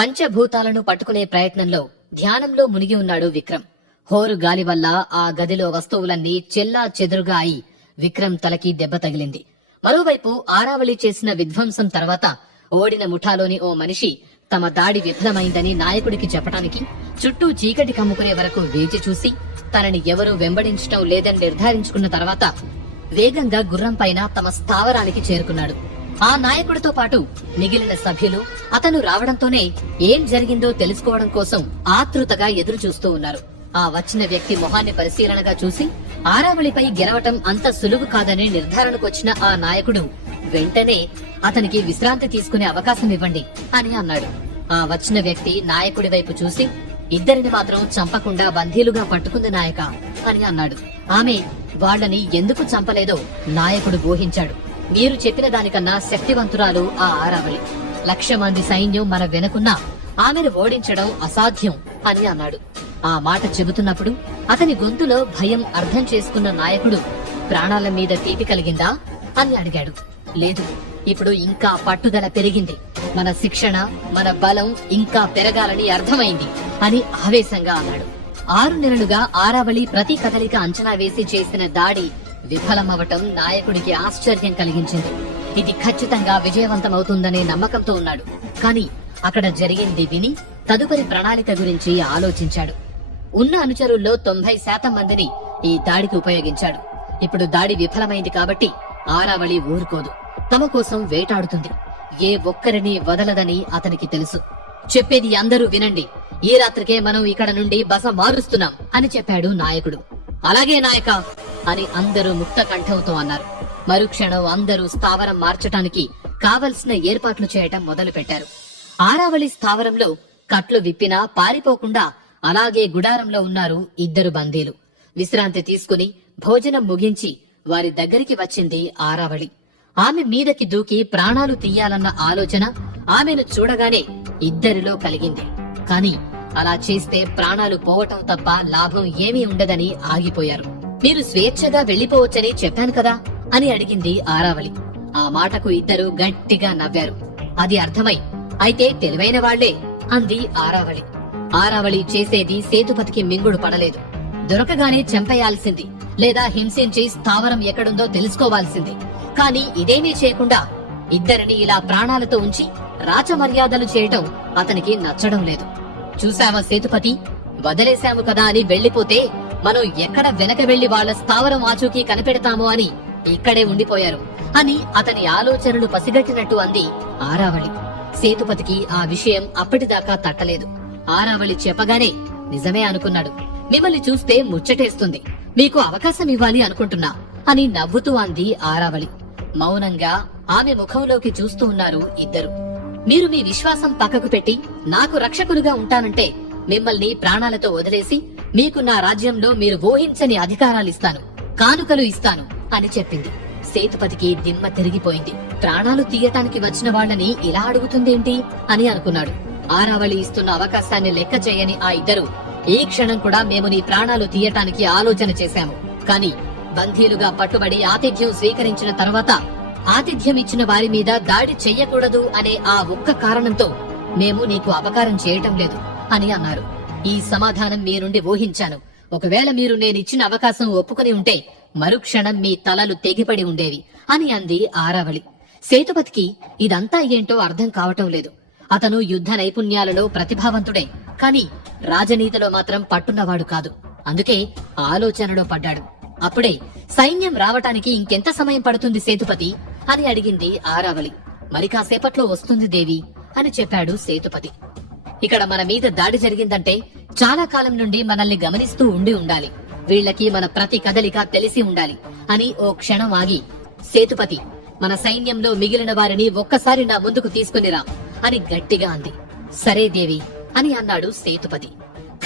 పంచభూతాలను పట్టుకునే ప్రయత్నంలో ధ్యానంలో మునిగి ఉన్నాడు విక్రమ్. హోరు గాలి వల్ల ఆ గదిలో వస్తువులన్నీ చెల్లా చెదురుగా అయి విక్రమ్ తలకి దెబ్బ తగిలింది. మరోవైపు ఆరావళి చేసిన విధ్వంసం తర్వాత ఓడిన ముఠాలోని ఓ మనిషి తమ దాడి విఫలమైందని నాయకుడికి చెప్పటానికి చుట్టూ చీకటి కమ్ముకునే వరకు వేచి చూసి తనని ఎవరూ వెంబడించటం లేదని నిర్ధారించుకున్న తర్వాత వేగంగా గుర్రం పైన తమ స్థావరానికి చేరుకున్నాడు. ఆ నాయకుడితో పాటు మిగిలిన సభ్యులు అతను రావడంతోనే ఏం జరిగిందో తెలుసుకోవడం కోసం ఆతృతగా ఎదురు చూస్తూ ఉన్నారు. ఆ వచ్చిన వ్యక్తి మొహాన్ని పరిశీలనగా చూసి ఆరావళిపై గెలవటం అంత సులువు కాదని నిర్ధారణకొచ్చిన ఆ నాయకుడు వెంటనే అతనికి విశ్రాంతి తీసుకునే అవకాశం ఇవ్వండి అని అన్నాడు. ఆ వచ్చిన వ్యక్తి నాయకుడి వైపు చూసి ఇద్దరిని మాత్రం చంపకుండా బందీలుగా పట్టుకుంది నాయక అని అన్నాడు. ఆమె వాళ్ళని ఎందుకు చంపలేదో నాయకుడు ఊహించాడు. మీరు చెప్పిన దానికన్నా శక్తివంతురాలు ఆ ఆరావళి. లక్ష మంది సైన్యం మన వెనుకున్నా ఆమెను ఓడించడం అసాధ్యం అని అన్నాడు. ఆ మాట చెబుతున్నప్పుడు అతని గొంతులో భయం అర్థం చేసుకున్న నాయకుడు ప్రాణాల మీద తీపి కలిగిందా అని అడిగాడు. లేదు ఇప్పుడు ఇంకా పట్టుదల పెరిగింది. మన శిక్షణ మన బలం ఇంకా పెరగాలని అర్థమైంది అని ఆవేశంగా అన్నాడు. ఆరు నెలలుగా ఆరావళి ప్రతి కదలిక అంచనా వేసి చేసిన దాడి విఫలమవటం నాయకుడికి ఆశ్చర్యం కలిగించింది. ఇది ఖచ్చితంగా విజయవంతమవుతుందనే నమ్మకంతో ఉన్నాడు. కానీ అక్కడ జరిగింది విని తదుపరి ప్రణాళిక గురించి ఆలోచించాడు. ఉన్న అనుచరుల్లో తొంభై శాతం మందిని ఈ దాడికి ఉపయోగించాడు. ఇప్పుడు దాడి విఫలమైంది కాబట్టి ఆరావళి ఊరుకోదు. తమ కోసం వేటాడుతుంది. ఏ ఒక్కరిని వదలదని అతనికి తెలుసు. చెప్పేది అందరూ వినండి. ఈ రాత్రికే మనం ఇక్కడ నుండి బస మారుస్తున్నాం అని చెప్పాడు నాయకుడు. అలాగే నాయక అని అందరూ ముక్త కంఠంతో అన్నారు. మరుక్షణం అందరూ స్థావరం మార్చటానికి కావలసిన ఏర్పాట్లు చేయటం మొదలు పెట్టారు ఆరావళి స్థావరంలో కట్లు విప్పినా పారిపోకుండా అలాగే గుడారంలో ఉన్నారు ఇద్దరు బందీలు. విశ్రాంతి తీసుకుని భోజనం ముగించి వారి దగ్గరికి వచ్చింది ఆరావళి. ఆమె మీదకి దూకి ప్రాణాలు తీయాలన్న ఆలోచన ఆమెను చూడగానే ఇద్దరిలో కలిగింది. కాని అలా చేస్తే ప్రాణాలు పోవటం తప్ప లాభం ఏమీ ఉండదని ఆగిపోయారు. మీరు స్వేచ్ఛగా వెళ్ళిపోవచ్చని చెప్పాను కదా అని అడిగింది ఆరావళి. ఆ మాటకు ఇద్దరు గట్టిగా నవ్వారు. అది అర్థమై అయితే తెలివైన వాళ్ళే అంది ఆరావళి. ఆరావళి చేసేది సేతుపతికి మింగుడు పడలేదు. దొరకగానే చంపేయాల్సింది లేదా హింసించి స్థావరం ఎక్కడుందో తెలుసుకోవాల్సింది. కాని ఇదేమీ చేయకుండా ఇద్దరిని ఇలా ప్రాణాలతో ఉంచి రాచమర్యాదలు చేయటం అతనికి నచ్చడం లేదు. చూశావా సేతుపతి? వదిలేశాము కదా అని వెళ్ళిపోతే మనం ఎక్కడ వెనక వెళ్ళి వాళ్ళ స్థావరం ఆచూకీ కనిపెడతాము అని ఇక్కడే ఉండిపోయారు. అని అతని ఆలోచనలు పసిగట్టినట్టు అంది ఆరావళి. సేతుపతికి ఆ విషయం అప్పటిదాకా తట్టలేదు. ఆరావళి చెప్పగానే నిజమే అనుకున్నాడు. మిమ్మల్ని చూస్తే ముచ్చటేస్తుంది. మీకు అవకాశం ఇవ్వాలి అనుకుంటున్నా అని నవ్వుతూ అంది ఆరావళి. మౌనంగా ఆమె ముఖంలోకి చూస్తూ ఉన్నారు ఇద్దరు. మీరు మీ విశ్వాసం పక్కకు పెట్టి నాకు రక్షకులుగా ఉంటానంటే మిమ్మల్ని ప్రాణాలతో వదిలేసి మీకు నా రాజ్యంలో మీరు ఊహించని అధికారాలిస్తాను కానుకలు ఇస్తాను అని చెప్పింది. సేతుపతికి దిమ్మ తిరిగిపోయింది. ప్రాణాలు తీయటానికి వచ్చిన వాళ్ళని ఇలా అడుగుతుందేంటి అని అనుకున్నాడు. ఆరావళి ఇస్తున్న అవకాశాన్ని లెక్క చేయని ఆ ఇద్దరు ఈ క్షణం కూడా మేము నీ ప్రాణాలు తీయటానికి ఆలోచన చేశాము. కాని బంధీలుగా పట్టుబడి ఆతిథ్యం స్వీకరించిన తర్వాత ఆతిథ్యం ఇచ్చిన వారి మీద దాడి చెయ్యకూడదు అనే ఆ ఒక్క కారణంతో మేము నీకు అపకారం చేయటం లేదు అని అన్నారు. ఈ సమాధానం మీ నుండి ఊహించాను. ఒకవేళ మీరు నేనిచ్చిన అవకాశం ఒప్పుకుని ఉంటే మరుక్షణం మీ తలలు తెగిపడి ఉండేవి అని అంది ఆరావళి. సేతుపతికి ఇదంతా ఏంటో అర్థం కావటం లేదు. అతను యుద్ధ నైపుణ్యాలలో ప్రతిభావంతుడే కాని రాజనీతిలో మాత్రం పట్టున్నవాడు కాదు. అందుకే ఆలోచనలో పడ్డాడు. అప్పుడే సైన్యం రావటానికి ఇంకెంత సమయం పడుతుంది సేతుపతి అని అడిగింది ఆరావళి. మరి కాసేపట్లో వస్తుంది దేవి అని చెప్పాడు సేతుపతి. ఇక్కడ మన మీద దాడి జరిగిందంటే చాలా కాలం నుండి మనల్ని గమనిస్తూ ఉండి ఉండాలి. వీళ్ళకి మన ప్రతి కదలిక తెలిసి ఉండాలి అని ఓ క్షణం ఆగి సేతుపతి మన సైన్యంలో మిగిలిన వారిని ఒక్కసారి నా ముందుకు తీసుకునిరా అని గట్టిగా అంది. సరే దేవి అని అన్నాడు సేతుపతి.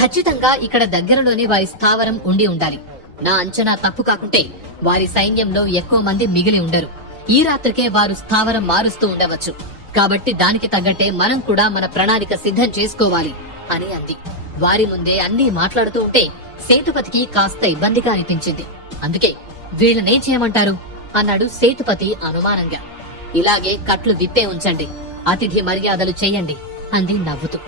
ఖచ్చితంగా ఇక్కడ దగ్గరలోనే వారి స్థావరం ఉండి ఉండాలి. నా అంచనా తప్పు కాకుంటే వారి సైన్యంలో ఎక్కువ మంది మిగిలి ఉండరు. ఈ రాత్రికే వారు స్థావరం మారుస్తూ ఉండవచ్చు. కాబట్టి దానికి తగ్గట్టే మనం కూడా మన ప్రణాళిక సిద్ధం చేసుకోవాలి అని అంది. వారి ముందే అన్ని మాట్లాడుతూ ఉంటే సేతుపతికి కాస్త ఇబ్బందిగా అనిపించింది. అందుకే వీళ్ళనే చేయమంటారు? అన్నాడు సేతుపతి అనుమానంగా. ఇలాగే కట్లు విప్పే ఉంచండి. అతిథి మర్యాదలు చెయ్యండి అంది నవ్వుతూ.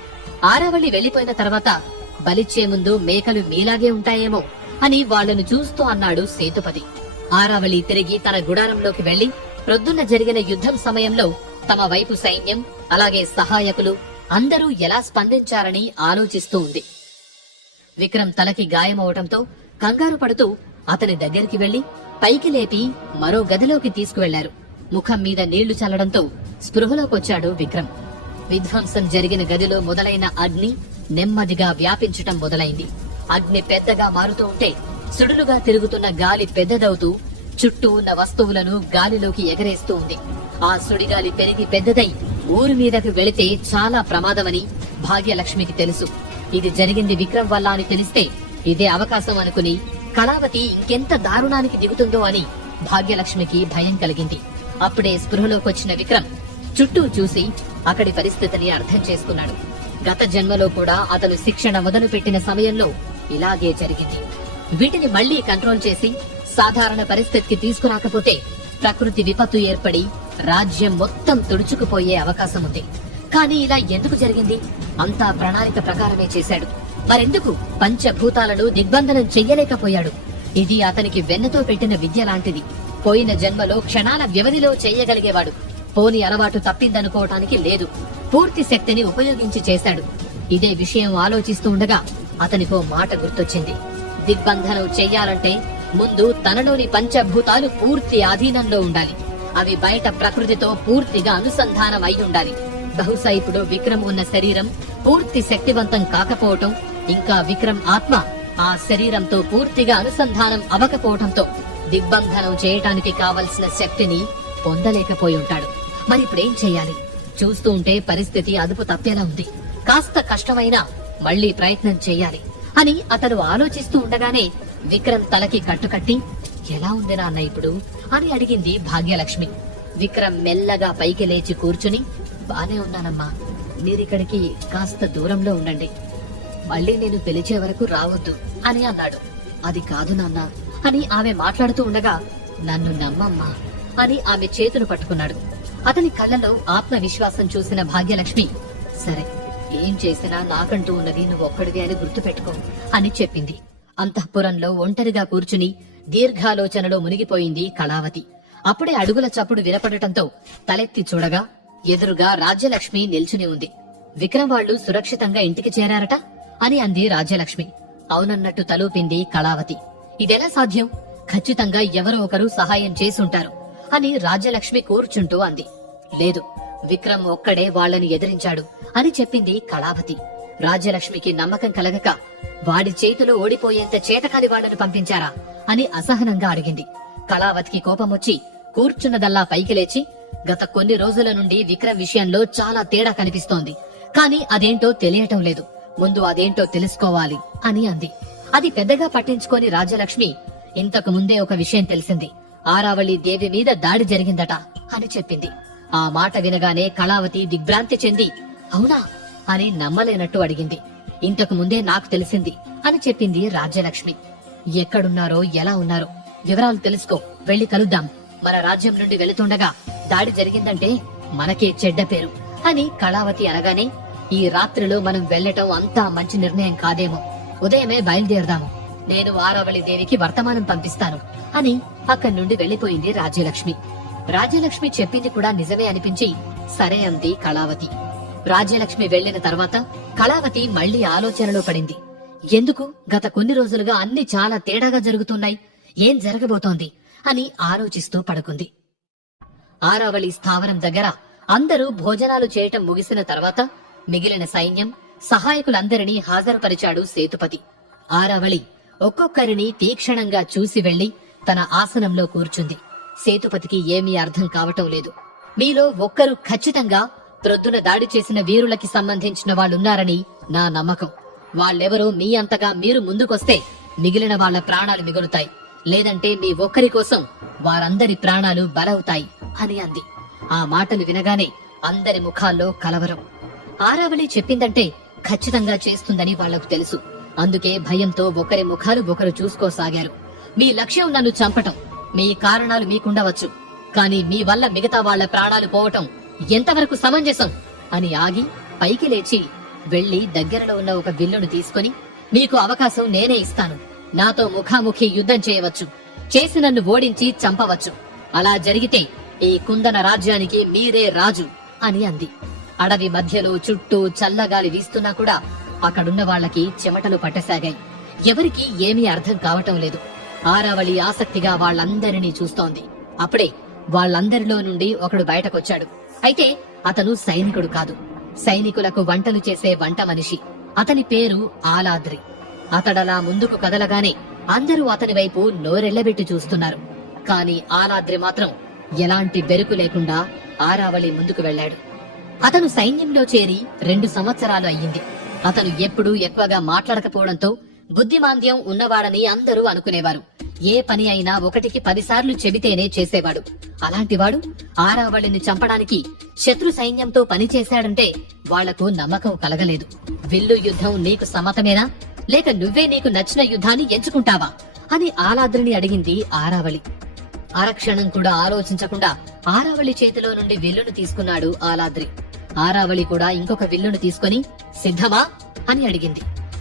ఆరావళి వెళ్ళిపోయిన తర్వాత బలిచ్చే ముందు మేకలు మీలాగే ఉంటాయేమో అని వాళ్ళను చూస్తూ అన్నాడు సేతుపతి. ఆరావళి తిరిగి తన గుడారంలోకి వెళ్ళి ప్రొద్దున్న జరిగిన యుద్ధం సమయంలో తమ వైపు సైన్యం అలాగే సహాయకులు అందరూ ఎలా స్పందించారని ఆలోచిస్తూ ఉంది. విక్రమ్ తలకి గాయమవటంతో కంగారు పడుతూ అతని దగ్గరికి వెళ్ళి పైకి లేపి మరో గదిలోకి తీసుకువెళ్ళారు. ముఖం మీద నీళ్ళు చల్లడంతో స్పృహలోకొచ్చాడు విక్రమ్. విధ్వంసం జరిగిన గదిలో మొదలైన అగ్ని నెమ్మదిగా వ్యాపించటం మొదలైంది. అగ్ని పెద్దగా మారుతూ ఉంటే సుడులుగా తిరుగుతున్న గాలి పెద్దదవుతూ చుట్టూ ఉన్న వస్తువులను గాలిలోకి ఎగరేస్తూ ఉంది. ఆ సుడిగాలి పెరిగి పెద్దదై ఊరి మీదకు వెళితే చాలా ప్రమాదమని భాగ్యలక్ష్మికి తెలుసు. ఇది జరిగింది విక్రమ్ వల్ల అని తెలిస్తే ఇదే అవకాశం అనుకుని కళావతి ఇంకెంత దారుణానికి దిగుతుందో అని భాగ్యలక్ష్మికి భయం కలిగింది. అప్పుడే స్పృహలోకొచ్చిన విక్రమ్ చుట్టూ చూసి అక్కడి పరిస్థితిని అర్థం చేసుకున్నాడు. గత జన్మలో కూడా అతను శిక్షణ మొదలుపెట్టిన సమయంలో ఇలాగే జరిగింది. వీటిని మళ్ళీ కంట్రోల్ చేసి సాధారణ పరిస్థితికి తీసుకురాకపోతే ప్రకృతి విపత్తు ఏర్పడి రాజ్యం మొత్తం తుడుచుకుపోయే అవకాశం ఉంది. కానీ ఇలా ఎందుకు జరిగింది? అంతా ప్రణాళిక ప్రకారమే చేశాడు. మరెందుకు? పంచభూతాలను దిగ్బంధనం చెయ్యలేకపోయాడు. ఇది అతనికి వెన్నతో పెట్టిన విద్య లాంటిది. పోయిన జన్మలో క్షణాల వ్యవధిలో చెయ్యగలిగేవాడు పోని అలవాటు తప్పిందనుకోవటానికి లేదు. పూర్తి శక్తిని ఉపయోగించి చేశాడు. ఇదే విషయం ఆలోచిస్తూ ఉండగా అతనికో మాట గుర్తొచ్చింది. దిగ్బంధనం చెయ్యాలంటే ముందు తనలోని పంచభూతాలు పూర్తి ఆధీనంలో ఉండాలి. అవి బయట ప్రకృతితో పూర్తిగా అనుసంధానం అయి ఉండాలి. బహుశా ఇప్పుడు విక్రమ్ ఉన్న శరీరం పూర్తి శక్తివంతం కాకపోవటం ఇంకా విక్రమ్ ఆత్మ ఆ శరీరంతో పూర్తిగా అనుసంధానం అవకపోవటంతో దిగ్బంధనం చేయటానికి కావలసిన శక్తిని పొందలేకపోయి ఉంటాడు. మరి ఇప్పుడేం చెయ్యాలి చూస్తూ ఉంటే పరిస్థితి అదుపు తప్పేలా ఉంది. కాస్త కష్టమైనా మళ్ళీ ప్రయత్నం చెయ్యాలి అని అతను ఆలోచిస్తూ ఉండగానే విక్రమ్ తలకి కట్టుకట్టి ఎలా ఉంది నాన్న ఇప్పుడు? అని అడిగింది భాగ్యలక్ష్మి. విక్రమ్ మెల్లగా పైకి లేచి కూర్చుని బానే ఉన్నానమ్మా. మీరిక్కడికి కాస్త దూరంలో ఉండండి. మళ్ళీ నేను పిలిచే వరకు రావద్దు అని అన్నాడు. అది కాదు నాన్న అని ఆమె మాట్లాడుతూ ఉండగా నన్ను నమ్మమ్మా అని ఆమె చేతులు పట్టుకున్నాడు. అతని కళ్ళలో ఆత్మవిశ్వాసం చూసిన భాగ్యలక్ష్మి సరే ఏం చేసినా నాకంటూ ఉన్నది నువ్వు ఒక్కడివి అని గుర్తుపెట్టుకో అని చెప్పింది. అంతఃపురంలో ఒంటరిగా కూర్చుని దీర్ఘాలోచనలో మునిగిపోయింది కళావతి. అప్పుడే అడుగుల చప్పుడు వినపడటంతో తలెత్తి చూడగా ఎదురుగా రాజ్యలక్ష్మి నిల్చుని ఉంది. విక్రమ్ వాళ్ళు సురక్షితంగా ఇంటికి చేరారట? అని అంది రాజ్యలక్ష్మి. అవునన్నట్టు తలూపింది కళావతి. ఇదెలా సాధ్యం? ఖచ్చితంగా ఎవరో ఒకరు సహాయం చేసుంటారు అని రాజ్యలక్ష్మి కూర్చుంటూ అంది. లేదు విక్రమ్ ఒక్కడే వాళ్ళని ఎదిరించాడు అని చెప్పింది కళావతి. రాజ్యలక్ష్మికి నమ్మకం కలగక వాడి చేతిలో ఓడిపోయేంత చేతకాని వాళ్ళను పంపించారా అని అసహనంగా అడిగింది. కళావతికి కోపమొచ్చి కూర్చున్నదల్లా పైకి లేచి గత కొన్ని రోజుల నుండి విక్రమ్ విషయంలో చాలా తేడా కనిపిస్తోంది. కానీ అదేంటో తెలియటం లేదు. ముందు అదేంటో తెలుసుకోవాలి అని అంది. అది పెద్దగా పట్టించుకొని రాజ్యలక్ష్మి ఇంతకు ముందే ఒక విషయం తెలిసింది. ఆరావళి దేవి మీద దాడి జరిగిందట అని చెప్పింది. ఆ మాట వినగానే కళావతి దిగ్భ్రాంతి చెంది అవునా? అని నమ్మలేనట్టు అడిగింది. ఇంతకు ముందే నాకు తెలిసింది అని చెప్పింది రాజ్యలక్ష్మి. ఎక్కడున్నారో ఎలా ఉన్నారో వివరాలు తెలుసుకో. వెళ్ళి కలుద్దాం. మన రాజ్యం నుండి వెళుతుండగా దాడి జరిగిందంటే మనకే చెడ్డ పేరు అని కళావతి అనగానే ఈ రాత్రిలో మనం వెళ్ళటం అంతా మంచి నిర్ణయం కాదేమో. ఉదయమే బయలుదేరదాము. నేను ఆరావళి దేవికి వర్తమానం పంపిస్తాను అని అక్కడి నుండి వెళ్ళిపోయింది రాజ్యలక్ష్మి. రాజ్యలక్ష్మి చెప్పింది కూడా నిజమే అనిపించి సరే అంది కళావతి. రాజ్యలక్ష్మి వెళ్ళిన తర్వాత కళావతి మళ్ళీ ఆలోచనలో పడింది. ఎందుకు? గత కొన్ని రోజులుగా అన్ని చాలా తేడాగా జరుగుతున్నాయి. ఏం జరగబోతోంది? అని ఆలోచిస్తూ పడుకుంది. ఆరావళి స్థావరం దగ్గర అందరూ భోజనాలు చేయటం ముగిసిన తర్వాత మిగిలిన సైన్యం సహాయకులందరినీ హాజరుపరిచాడు సేతుపతి. ఆరావళి ఒక్కొక్కరిని తీక్షణంగా చూసి వెళ్ళి తన ఆసనంలో కూర్చుంది. సేతుపతికి ఏమీ అర్థం కావటం లేదు. మీలో ఒక్కరు ఖచ్చితంగా ప్రొద్దున దాడి చేసిన వీరులకి సంబంధించిన వాళ్ళున్నారని నా నమ్మకం. వాళ్ళెవరో మీ అంతగా మీరు ముందుకొస్తే మిగిలిన వాళ్ళ ప్రాణాలు మిగులుతాయి. లేదంటే మీ ఒక్కరి కోసం వారందరి ప్రాణాలు బలవుతాయి అని అంది. ఆ మాటలు వినగానే అందరి ముఖాల్లో కలవరం. ఆరావళి చెప్పిందంటే ఖచ్చితంగా చేస్తుందని వాళ్ళకు తెలుసు. అందుకే భయంతో ఒకరి ముఖాలు ఒకరు చూసుకోసాగారు. మీ లక్ష్యం నన్ను చంపటం మీ కారణాలు మీకుండవచ్చు. కానీ మీ వల్ల మిగతా వాళ్ళ ప్రాణాలు పోవటం ఎంతవరకు సమంజసం అని ఆగి పైకి లేచి వెళ్ళి దగ్గరలో ఉన్న ఒక విల్లును తీసుకుని మీకు అవకాశం నేనే ఇస్తాను. నాతో ముఖాముఖి యుద్ధం చేయవచ్చు. చేసి నన్ను ఓడించి చంపవచ్చు. అలా జరిగితే ఈ కుందన రాజ్యానికి మీరే రాజు అని అంది. అడవి మధ్యలో చుట్టూ చల్లగాలి వీస్తున్నా కూడా అక్కడున్న వాళ్ళకి చెమటలు పట్టసాగాయి. ఎవరికి ఏమీ అర్థం కావటం లేదు. ఆరావళి ఆసక్తిగా వాళ్ళందరినీ చూస్తోంది. అప్పుడే వాళ్ళందరిలో నుండి ఒకడు బయటకొచ్చాడు. అయితే అతను సైనికుడు కాదు. సైనికులకు వంటలు చేసే వంట మనిషి. అతని పేరు ఆలాద్రి. అతడలా ముందుకు కదలగానే అందరూ అతని వైపు నోరెళ్ళబెట్టి చూస్తున్నారు. కాని ఆలాద్రి మాత్రం ఎలాంటి బెరుకు లేకుండా ఆరావళి ముందుకు వెళ్ళాడు. అతను సైన్యంలో చేరి రెండు సంవత్సరాలు అయ్యింది. అతను ఎప్పుడూ ఎక్కువగా మాట్లాడకపోవడంతో బుద్ధిమాంద్యం ఉన్నవాడని అందరూ అనుకునేవారు. ఏ పని అయినా ఒకటికి పదిసార్లు చెబితేనే చేసేవాడు. అలాంటివాడు ఆరావళిని చంపడానికి శత్రు సైన్యంతో పని చేశాడంటే వాళ్ళకు నమ్మకం కలగలేదు. విల్లు యుద్ధం నీకు సమ్మతమేనా? లేక నువ్వే నీకు నచ్చిన యుద్ధాన్ని ఎంచుకుంటావా? అని ఆలాద్రిని అడిగింది ఆరావళి. అరక్షణం కూడా ఆలోచించకుండా ఆరావళి చేతిలో నుండి విల్లును తీసుకున్నాడు ఆలాద్రి. ఆరావళి కూడా ఇంకొక విల్లును తీసుకొని సిద్ధమా? అని అడిగింది.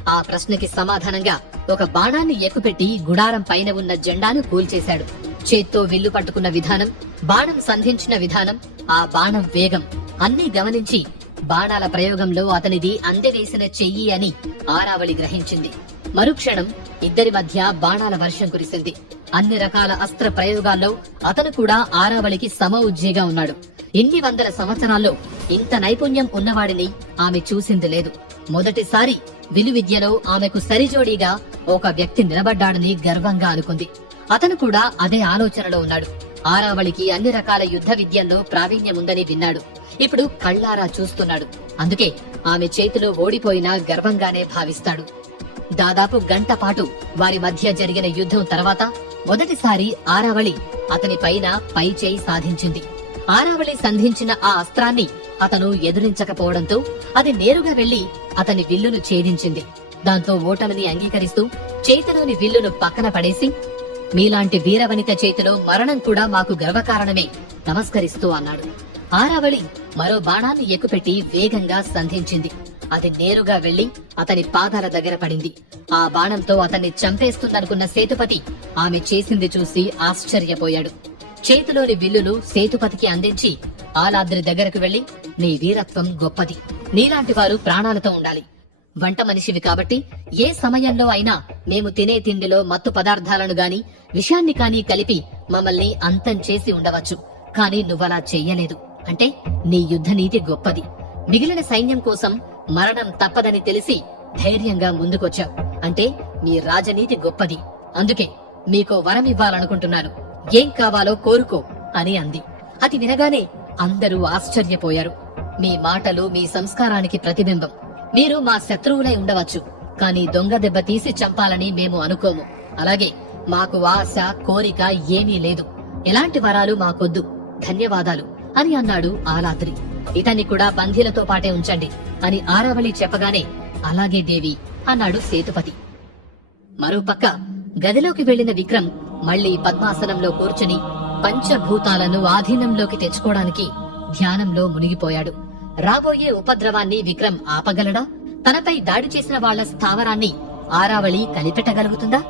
ఆ ప్రశ్నకి సమాధానంగా ఒక బాణాన్ని ఎక్కుపెట్టి గుడారం పైన ఉన్న జెండాను కూల్చేశాడు. చేత్తో విల్లు పట్టుకున్న విధానం బాణం సంధించిన విధానం ఆ బాణం వేగం అన్నీ గమనించి బాణాల ప్రయోగంలో అతనిది అందెవేసిన చెయ్యి అని ఆరావళి గ్రహించింది. మరుక్షణం ఇద్దరి మధ్య బాణాల వర్షం కురిసింది. అన్ని రకాల అస్త్ర ప్రయోగాల్లో అతను కూడా ఆరావళికి సమ ఉజ్జీగా ఉన్నాడు. ఇన్ని వందల సంవత్సరాల్లో ఇంత నైపుణ్యం ఉన్నవాడిని ఆమె చూసింది లేదు. మొదటిసారి విలువిద్యలో ఆమెకు సరిజోడీగా ఒక వ్యక్తి నిలబడ్డాడని గర్వంగా అనుకుంది. అతను కూడా అదే ఆలోచనలో ఉన్నాడు. ఆరావళికి అన్ని రకాల యుద్ధ విద్యల్లో ప్రావీణ్యముందని విన్నాడు. ఇప్పుడు కళ్ళారా చూస్తున్నాడు. అందుకే ఆమె చేతిలో ఓడిపోయినా గర్వంగానే భావిస్తాడు. దాదాపు గంట పాటు వారి మధ్య జరిగిన యుద్ధం తర్వాత మొదటిసారి ఆరావళి అతని పైన పై చేయి సాధించింది. ఆరావళి సంధించిన ఆ అస్త్రాన్ని అతను ఎదురించకపోవడంతో అది నేరుగా వెళ్ళి అతని విల్లును ఛేదించింది. దాంతో ఓటమిని అంగీకరిస్తూ చేతిలోని విల్లును పక్కన పడేసి మీలాంటి వీరవనిత చేతిలో మరణం కూడా మాకు గర్వకారణమే నమస్కరిస్తూ అన్నాడు. ఆరావళి మరో బాణాన్ని ఎక్కుపెట్టి వేగంగా సంధించింది. అది నేరుగా వెళ్ళి అతని పాదాల దగ్గర పడింది. ఆ బాణంతో అతన్ని చంపేస్తుందనుకున్న సేతుపతి ఆమె చేసింది చూసి ఆశ్చర్యపోయాడు. చేతిలోని విల్లులు సేతుపతికి అందించి ఆలాద్రి దగ్గరకు వెళ్ళి నీ వీరత్వం గొప్పది. నీలాంటి వారు ప్రాణాలతో ఉండాలి. వంట మనిషివి కాబట్టి ఏ సమయంలో అయినా మేము తినే తిండిలో మత్తు పదార్థాలను గాని విషాన్ని కాని కలిపి మమ్మల్ని అంతం చేసి ఉండవచ్చు. కాని నువ్వలా చెయ్యలేదు. అంటే నీ యుద్ధ నీతి గొప్పది. మిగిలిన సైన్యం కోసం మరణం తప్పదని తెలిసి ధైర్యంగా ముందుకొచ్చావు. అంటే మీ రాజనీతి గొప్పది. అందుకే మీకో వరం ఇవ్వాలనుకుంటున్నాను. ఏం కావాలో కోరుకో అని అంది. అది వినగానే అందరూ ఆశ్చర్యపోయారు. మీ మాటలు మీ సంస్కారానికి ప్రతిబింబం. మీరు మా శత్రువులై ఉండవచ్చు కానీ దొంగ దెబ్బ తీసి చంపాలని మేము అనుకోము. అలాగే మాకు ఆశ కోరిక ఏమీ లేదు. ఎలాంటి వరాలు మాకొద్దు. ధన్యవాదాలు అని అన్నాడు ఆలాద్రి. ఇతన్ని కూడా బంధీలతో పాటే ఉంచండి అని ఆరావళి చెప్పగానే అలాగే దేవి అన్నాడు సేతుపతి. మరోపక్క గదిలోకి వెళ్ళిన విక్రమ్ మళ్ళీ పద్మాసనంలో కూర్చుని పంచభూతాలను ఆధీనంలోకి తెచ్చుకోవడానికి ధ్యానంలో మునిగిపోయాడు. రాబోయే ఉపద్రవాన్ని విక్రమ్ ఆపగలడా? తనపై దాడి చేసిన వాళ్ళ స్థావరాన్ని ఆరావళి కనిపెట్టగలుగుతుందా?